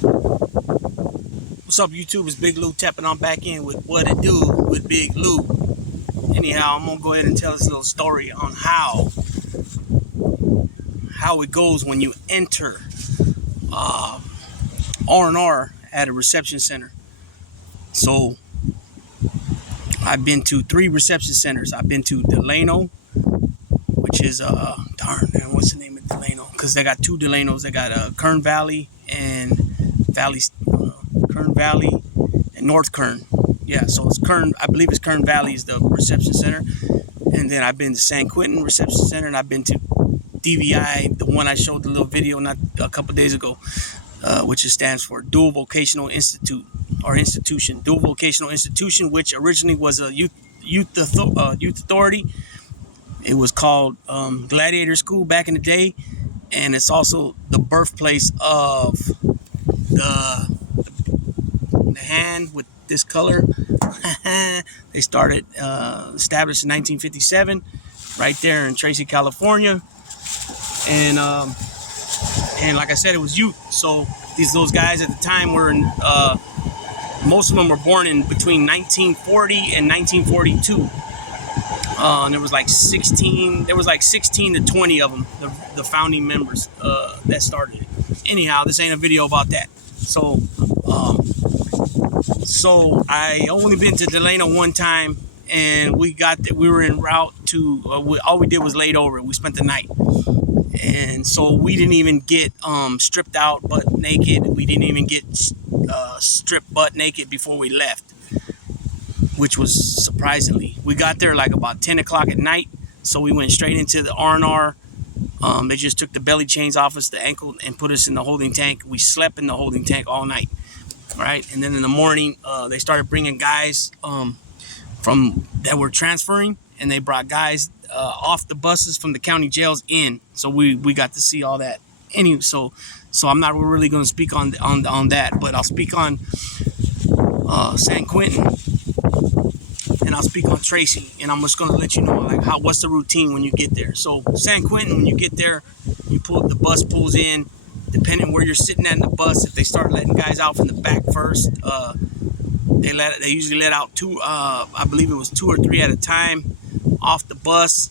What's up, YouTube? It's Big Lou tapping on back in with What It Do with Big Lou. Anyhow, I'm gonna go ahead and tell this little story on how it goes when you enter R&R at a reception center. So I've been to 3 reception centers. I've been to Delano, which is what's the name of Delano? Because they got 2 Delanos. They got Kern Valley and Kern Valley and North Kern. Yeah, so it's Kern. I believe it's Kern Valley is the reception center. And then I've been to San Quentin Reception Center, and I've been to D.V.I, the one I showed the little video not a couple days ago, which stands for Dual Vocational Institute or Institution. Dual Vocational Institution, which originally was a youth authority. It was called Gladiator School back in the day, and it's also the birthplace of the hand with this color. They started established in 1957 right there in Tracy, California, and like I said, it was youth. So those guys at the time were in, most of them were born in between 1940 and 1942. And there was like 16 to 20 of them, the founding members that started it. Anyhow, this ain't a video about that. So I only been to Delano one time, and we were en route to, all we did was laid over. We spent the night. And so we didn't even get stripped out butt naked. We didn't even get stripped butt naked before we left, which was surprisingly. We got there like about 10 o'clock at night, so we went straight into the R&R. They just took the belly chains off us, the ankle, and put us in the holding tank. We slept in the holding tank all night, right? And then in the morning, they started bringing guys from that were transferring, and they brought guys off the buses from the county jails in. So we got to see all that. Anyway, so I'm not really going to speak on that, but I'll speak on San Quentin, and I'll speak on Tracy, and I'm just going to let you know like what's the routine when you get there. So San Quentin, when you get there, the bus pulls in. Depending where you're sitting at in the bus, if they start letting guys out from the back first, they usually let out 2. I believe it was 2 or 3 at a time off the bus.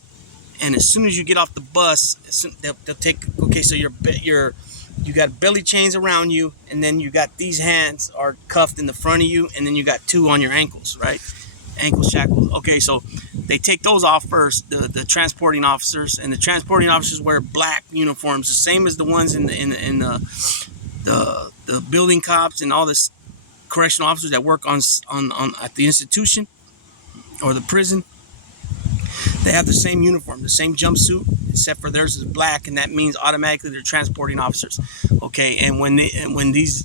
And as soon as you get off the bus, they'll take. Okay, so you got belly chains around you, and then you got these hands are cuffed in the front of you, and then you got 2 on your ankles, right? Ankle shackles. Okay, so they take those off first, the transporting officers, and the transporting officers wear black uniforms, the same as the ones in the building cops and all this correctional officers that work on at the institution or the prison. They have the same uniform, the same jumpsuit, except for theirs is black, and that means automatically they're transporting officers. Okay, and when these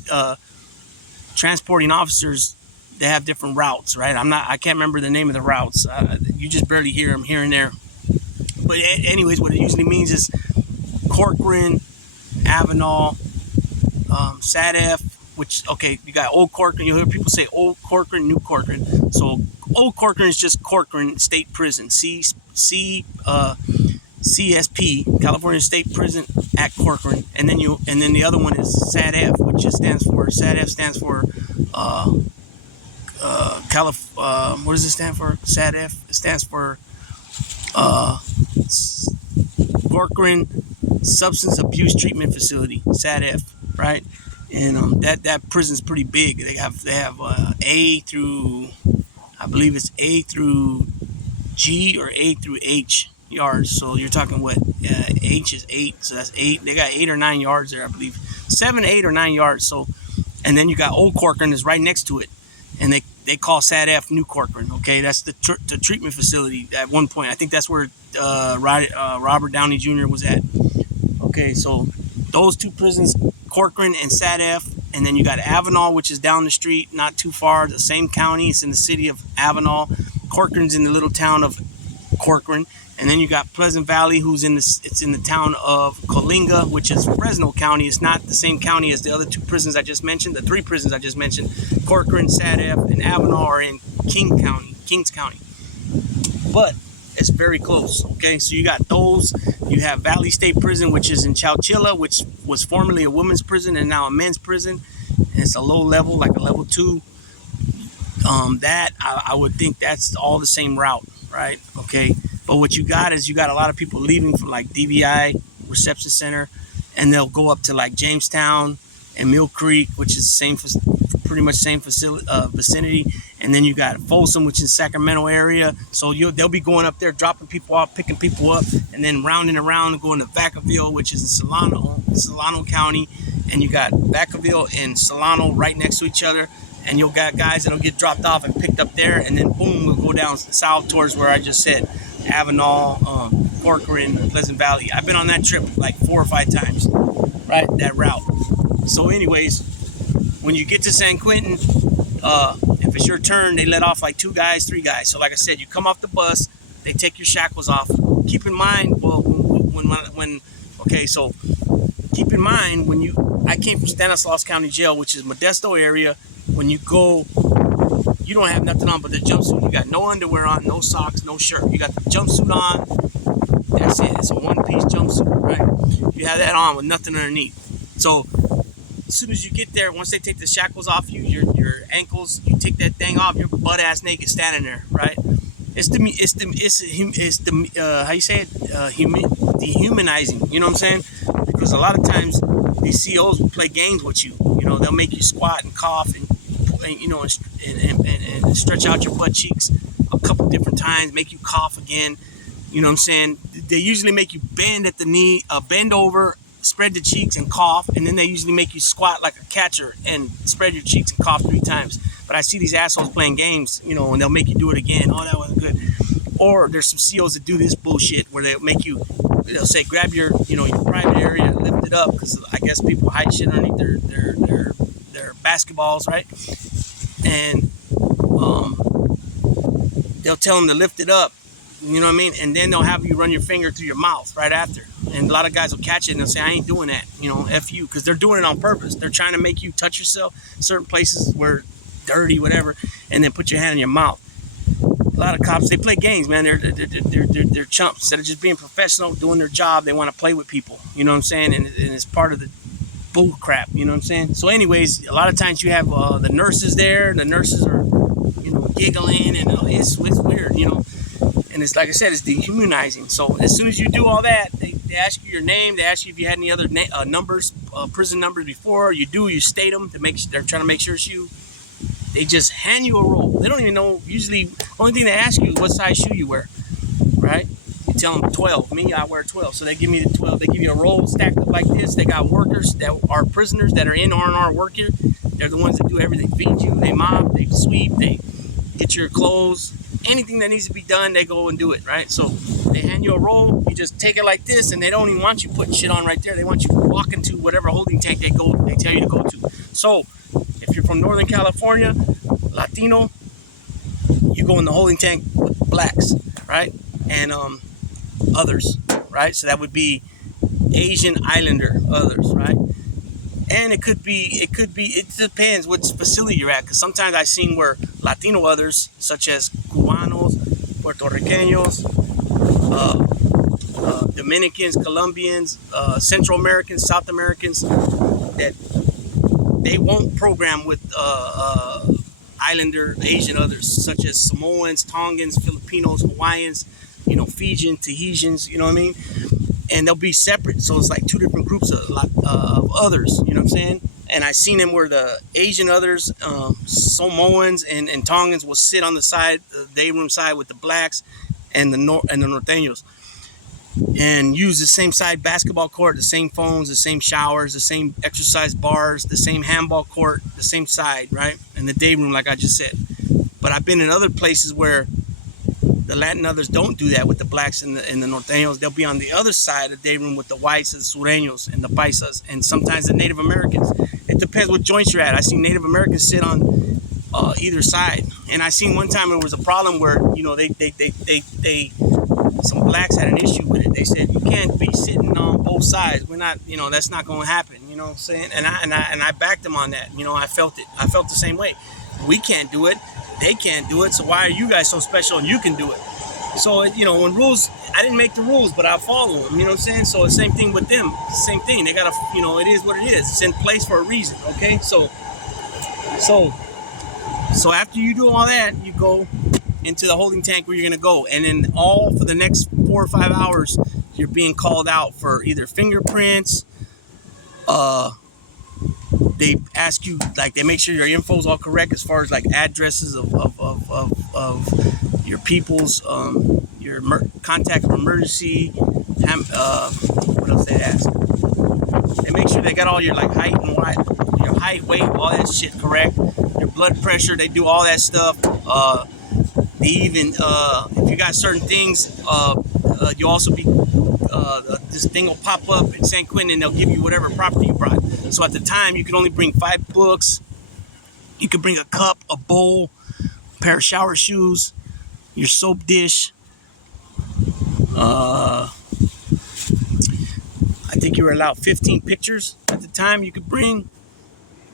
transporting officers, they have different routes, right? I can't remember the name of the routes. You just barely hear them here and there. But anyways, what it usually means is Corcoran, Avenal, SADF, which, okay, you got Old Corcoran. You'll hear people say Old Corcoran, New Corcoran. So Old Corcoran is just Corcoran State Prison, CSP, California State Prison at Corcoran. And then the other one is SADF, which stands for what does it stand for? SADF. It stands for Corcoran Substance Abuse Treatment Facility, SADF, right? And that prison's pretty big. They have A through, I believe it's A through G or A through H yards. So you're talking what? H is 8, so that's 8. They got 8 or 9 yards there, I believe. 7, 8, or 9 yards. So, and then you got Old Corcoran is right next to it, and they call SADF New Corcoran. Okay, that's the treatment facility at one point. I think that's where Robert Downey Jr. was at. Okay, so those 2 prisons, Corcoran and SADF, and then you got Avenal, which is down the street, not too far, the same county. It's in the city of Avenal. Corcoran's in the little town of Corcoran, and then you got Pleasant Valley, it's in the town of Coalinga, which is Fresno County. It's not the same county as the other 2 prisons I just mentioned. The 3 prisons I just mentioned, Corcoran, SADF, and Avenal, are in Kings County. But it's very close. Okay, so you got those. You have Valley State Prison, which is in Chowchilla, which was formerly a women's prison and now a men's prison. and it's a low level, like a level 2, that I would think that's all the same route, right? Okay, but what you got is you got a lot of people leaving from like D.V.I. Reception Center, and they'll go up to like Jamestown and Mill Creek, which is same, pretty much same facility, vicinity. And then you got Folsom, which is Sacramento area. So they'll be going up there, dropping people off, picking people up, and then rounding around and going to Vacaville, which is in Solano County. And you got Vacaville and Solano right next to each other. And you'll got guys that'll get dropped off and picked up there, and then boom, we'll go down south towards where I just said, Avenal, Corcoran, Pleasant Valley. I've been on that trip like 4 or 5 times, right? That route. So anyways, when you get to San Quentin, if it's your turn, they let off like 2 guys, 3 guys. So like I said, you come off the bus, they take your shackles off. Keep in mind, well, so keep in mind I came from Stanislaus County Jail, which is Modesto area. When you go, you don't have nothing on but the jumpsuit. You got no underwear on, no socks, no shirt. You got the jumpsuit on. That's it. It's a one-piece jumpsuit, right? You have that on with nothing underneath. So as soon as you get there, once they take the shackles off you, your ankles, you take that thing off, you're butt ass naked standing there, right? It's how you say it? Dehumanizing. You know what I'm saying? Because a lot of times these COs will play games with you. You know, they'll make you squat and cough and stretch out your butt cheeks a couple different times, make you cough again. You know what I'm saying? They usually make you bend at the knee, bend over, spread the cheeks and cough, and then they usually make you squat like a catcher and spread your cheeks and cough 3 times. But I see these assholes playing games, you know, and they'll make you do it again. Oh, that wasn't good. Or there's some COs that do this bullshit where they'll say, grab your private area, lift it up, because I guess people hide shit underneath their basketballs, right? And they'll tell them to lift it up, you know what I mean? And then they'll have you run your finger through your mouth right after. And a lot of guys will catch it and they'll say, I ain't doing that, you know, F you, because they're doing it on purpose. They're trying to make you touch yourself certain places where dirty, whatever, and then put your hand in your mouth. A lot of cops, they play games, man. They're chumps. Instead of just being professional, doing their job, they want to play with people. You know what I'm saying? And it's part of the bull crap. You know what I'm saying? So, anyways, a lot of times you have the nurses there. The nurses are, giggling, and it's weird, And it's like I said, it's dehumanizing. So as soon as you do all that, they ask you your name. They ask you if you had any other numbers, prison numbers before. You state them to make. They're trying to make sure it's you. They just hand you a roll. They don't even know. Usually, only thing they ask you is what size shoe you wear, right? You tell them 12. Me, I wear 12. So they give me the 12. They give you a roll stacked up like this. They got workers that are prisoners that are in R&R work here. They're the ones that do everything. Feed you. They mop. They sweep. They get your clothes. Anything that needs to be done, they go and do it, right? So they hand you a roll. You just take it like this, and they don't even want you putting shit on right there. They want you walking to whatever holding tank they tell you to go to. So if you're from Northern California, Latino, you go in the holding tank with blacks, right? And others, right? So that would be Asian Islander others, right? And it depends which facility you're at. Because sometimes I've seen where Latino others, such as Cubanos, Puerto Ricanos, Dominicans, Colombians, Central Americans, South Americans, that they won't program with Islander, Asian others, such as Samoans, Tongans, Filipinos, Hawaiians, Fijian, Tahitians, you know what I mean? And they'll be separate. So it's like 2 different groups of others, you know what I'm saying? And I seen them where the Asian others, Samoans and Tongans will sit on the side, the day room side with the blacks and the Norteños, and use the same side basketball court, the same phones, the same showers, the same exercise bars, the same handball court, the same side, right? And the day room, like I just said. But I've been in other places where the Latin others don't do that with the blacks and the Norteños. They'll be on the other side of the day room with the whites and the Sureños and the Paisas, and sometimes the Native Americans. It depends what joints you're at. I see Native Americans sit on either side, and I seen one time there was a problem where some blacks had an issue with it. They said you can't be sitting on both sides. We're not, that's not going to happen. You know what I'm saying? And I backed them on that. I felt it. I felt the same way. We can't do it. They can't do it. So why are you guys so special and you can do it? So when rules, I didn't make the rules, but I follow them. You know what I'm saying? So the same thing with them. Same thing. They gotta, it is what it is. It's in place for a reason. Okay. So So after you do all that, you go into the holding tank where you're gonna go, and then all for the next 4 or 5 hours, you're being called out for either fingerprints. They ask you, like, they make sure your info's all correct as far as like addresses of your people's your contact for emergency. What else they ask? They make sure they got all your like height and your height, weight, all that shit correct. Your blood pressure, they do all that stuff. They even if you got certain things, you also be this thing will pop up in San Quentin and they'll give you whatever property you brought. So at the time, you could only bring 5 books. You could bring a cup, a bowl, a pair of shower shoes, your soap dish. I think you were allowed 15 pictures at the time you could bring,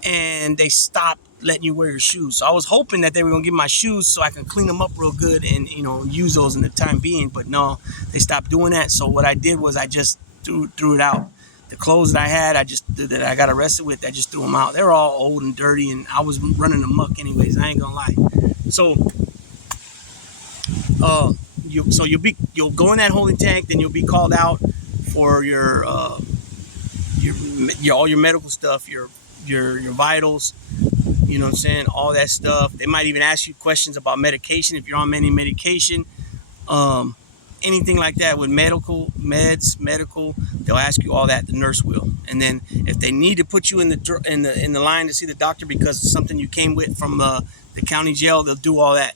and they stopped letting you wear your shoes. So I was hoping that they were gonna give me my shoes so I can clean them up real good and use those in the time being. But no, they stopped doing that. So what I did was I just threw it out. The clothes that I had, that I got arrested with, I just threw them out. They were all old and dirty, and I was running amok anyways. I ain't gonna lie. So, you'll go in that holding tank, then you'll be called out for your all your medical stuff, your vitals. You know what I'm saying? All that stuff. They might even ask you questions about medication if you're on any medication. Anything like that with medical, they'll ask you all that. The nurse will, and then if they need to put you in the line to see the doctor because of something you came with from the county jail, they'll do all that,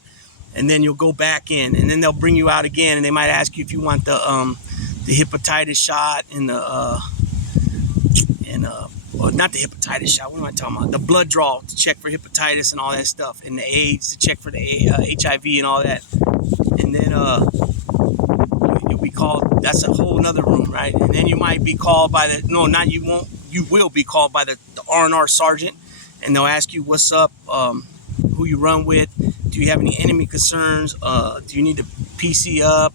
and then you'll go back in, and then they'll bring you out again, and they might ask you if you want the hepatitis shot and well, not the hepatitis shot. What am I talking about? The blood draw to check for hepatitis and all that stuff, and the AIDS to check for the HIV and all that, and then you'll be called. That's a whole nother room, right? And then you might be called by you will be called by the R&R sergeant, and they'll ask you what's up, who you run with, do you have any enemy concerns, do you need to PC up,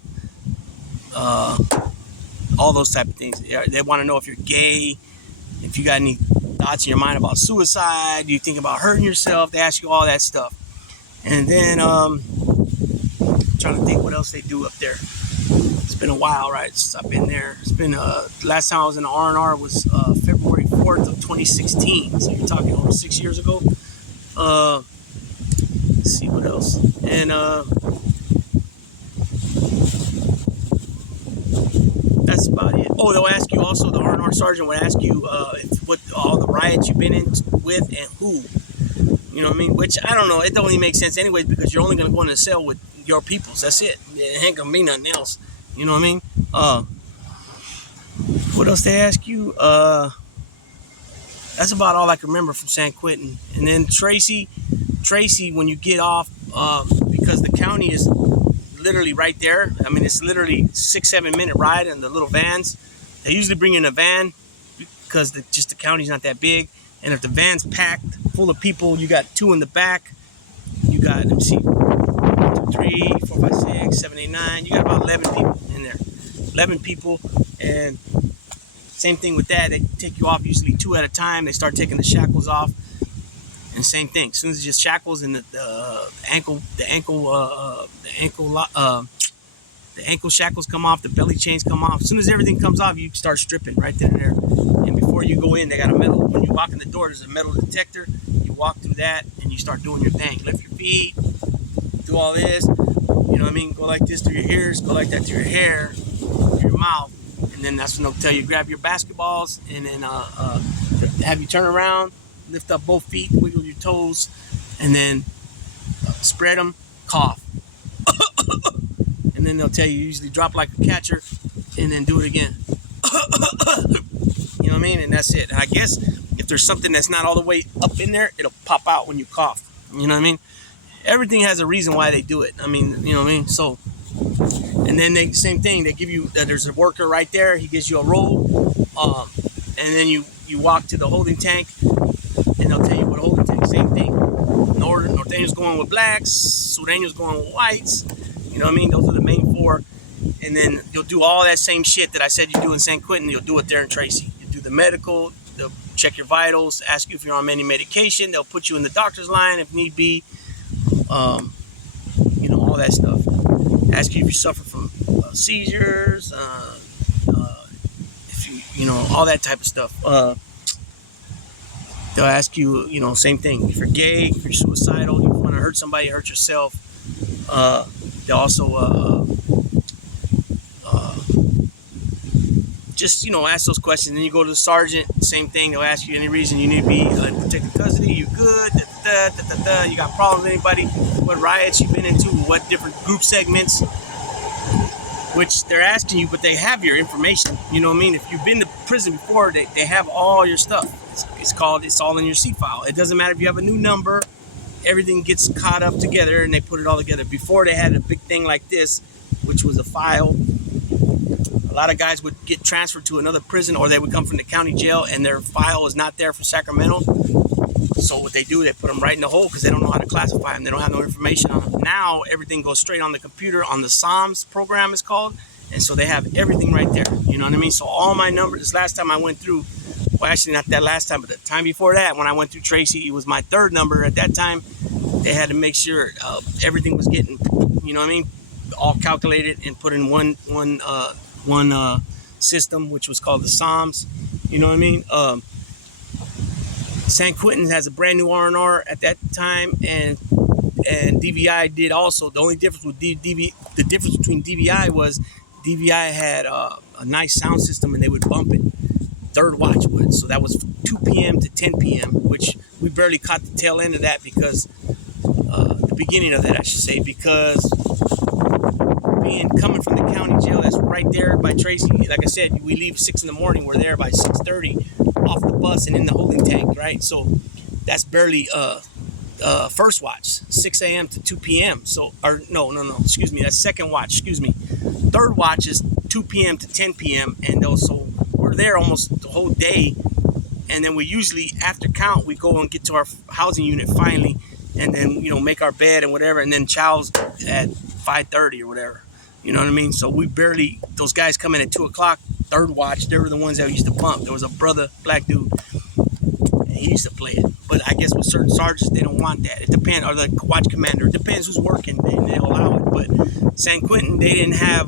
all those type of things. They want to know if you're gay, if you got any thoughts in your mind about suicide, do you think about hurting yourself. They ask you all that stuff. And then I'm trying to think what else they do up there. It's been a while, right, since I've been there. It's been last time I was in the R&R was February 4th of 2016, so you're talking over 6 years ago. Let's see what else. And that's about it. Oh, they'll ask you also, the R&R sergeant would ask you what all the riots you've been in with and who. You know what I mean? Which, I don't know, it don't even make sense anyways, because you're only going to go in a cell with your peoples. That's it. It ain't going to mean nothing else. You know what I mean? What else they ask you? That's about all I can remember from San Quentin. And then Tracy, when you get off, because the county is literally right there. I mean, it's literally 6-7 minute ride in the little vans. They usually bring in a van because the county's not that big. And if the van's packed full of people, you got 2 in the back. You got, let me see, 1, 2, 3, 4, 5, 6, 7, 8, 9. You got about 11 people in there. 11 people. And same thing with that. They take you off usually 2 at a time. They start taking the shackles off. And same thing. As soon as it's just shackles and the ankle shackles come off, the belly chains come off. As soon as everything comes off, you start stripping right then and there. And before you go in, they got a metal. When you walk in the door, there's a metal detector. You walk through that and you start doing your thing. Lift your feet, do all this. You know what I mean? Go like this through your ears. Go like that through your hair, through your mouth. And then that's when they'll tell you grab your basketballs and then have you turn around, lift up both feet, wiggle your toes, and then spread them, cough. And then they'll tell you usually drop like a catcher and then do it again. You know what I mean? And that's it. And I guess if there's something that's not all the way up in there, it'll pop out when you cough. You know what I mean? Everything has a reason why they do it. I mean, you know what I mean? So, and then same thing. They give you, there's a worker right there. He gives you a roll. And then you walk to the holding tank and they'll tell you what holding tank. Same thing. Norteño's going with blacks. Sureño's going with whites. You know what I mean? Those are the main 4. And then you'll do all that same shit that I said you do in San Quentin. You'll do it there in Tracy. You do the medical, the check your vitals, ask you if you're on any medication. They'll put you in the doctor's line if need be. All that stuff. Ask you if you suffer from seizures, if all that type of stuff. They'll ask you, same thing. If you're gay, if you're suicidal, if you want to hurt somebody, hurt yourself. They'll also just ask those questions. Then you go to the sergeant, same thing. They'll ask you any reason you need to be protected custody. You good? You got problems with anybody? What riots you've been into? What different group segments? Which they're asking you, but they have your information. You know what I mean? If you've been to prison before, they have all your stuff. It's all in your C file. It doesn't matter if you have a new number. Everything gets caught up together, and they put it all together. Before, they had a big thing like this, which was a file. A lot of guys would get transferred to another prison, or they would come from the county jail, and their file is not there for Sacramento. So what they do, they put them right in the hole because they don't know how to classify them. They don't have no information on them. Now everything goes straight on the computer, on the SOMS program is called, and so they have everything right there. You know what I mean? So all my numbers. This last time I went through, well, actually not that last time, but the time before that, when I went through Tracy, it was my third number. At that time, they had to make sure everything was getting, all calculated and put in one system, which was called the SOMS. You know what I mean? San Quentin has a brand new R&R at that time, and D.V.I. did also. The only difference with the difference between D.V.I. was D.V.I. had a nice sound system, and they would bump it. Third watch would. So that was 2 p.m. to 10 p.m., which we barely caught the tail end of that because the beginning of that, I should say, because coming from the county jail that's right there by Tracy, like I said, we leave 6 in the morning. We're there by 6:30 off the bus and in the holding tank, right? So that's barely first watch, 6 a.m. to 2 p.m. So, or no, excuse me, that's second watch, excuse me. Third watch is 2 p.m. to 10 p.m. and so we're there almost the whole day. And then we usually, after count, we go and get to our housing unit finally, and then make our bed and whatever, and then chow's at 5:30 or whatever. You know what I mean? So we barely, those guys come in at 2 o'clock, third watch, they were the ones that used to bump. There was a brother, black dude, and he used to play it. But I guess with certain sergeants, they don't want that. It depends, or the watch commander, it depends who's working, they'll allow it. But San Quentin, they didn't have,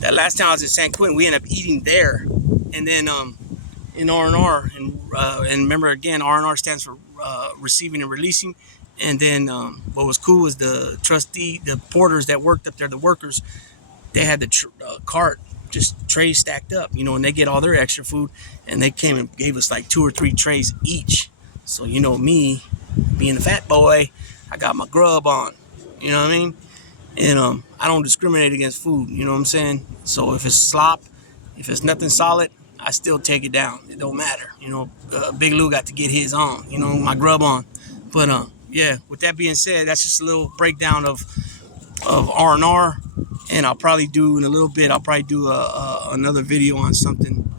that last time I was in San Quentin, we ended up eating there. And then in R&R, and remember again, R&R stands for receiving and releasing. And then what was cool was the trustee, the porters that worked up there, the workers, they had the cart, just trays stacked up, and they get all their extra food. And they came and gave us like 2 or 3 trays each. So, me, being the fat boy, I got my grub on, you know what I mean? And I don't discriminate against food, you know what I'm saying? So if it's slop, if it's nothing solid, I still take it down. It don't matter, Big Lou got to get his on, my grub on. But yeah, with that being said, that's just a little breakdown of R&R, and I'll probably do in a little bit. I'll probably do another video on something,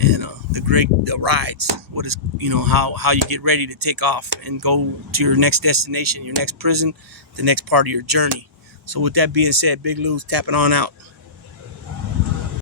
and the rides. What is how you get ready to take off and go to your next destination, your next prison, the next part of your journey. So with that being said, Big Lou's tapping on out.